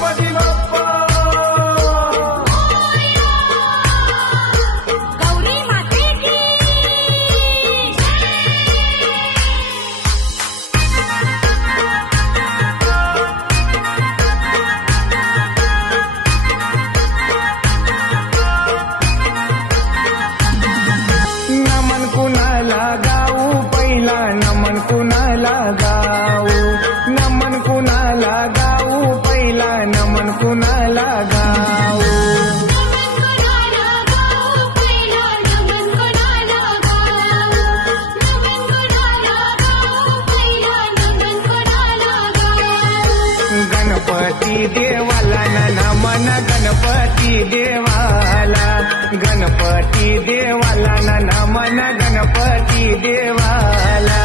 गणपती बाप्पा गौरी माते की नमन कुणाला गाऊ पहिला नमन कुणाला गाऊ नमन कुणाला गाऊ पहिला नमन कुणाला गाऊ गणपती देवाला नमन गणपती देवाला गणपती देवाला नमन गणपती देवाला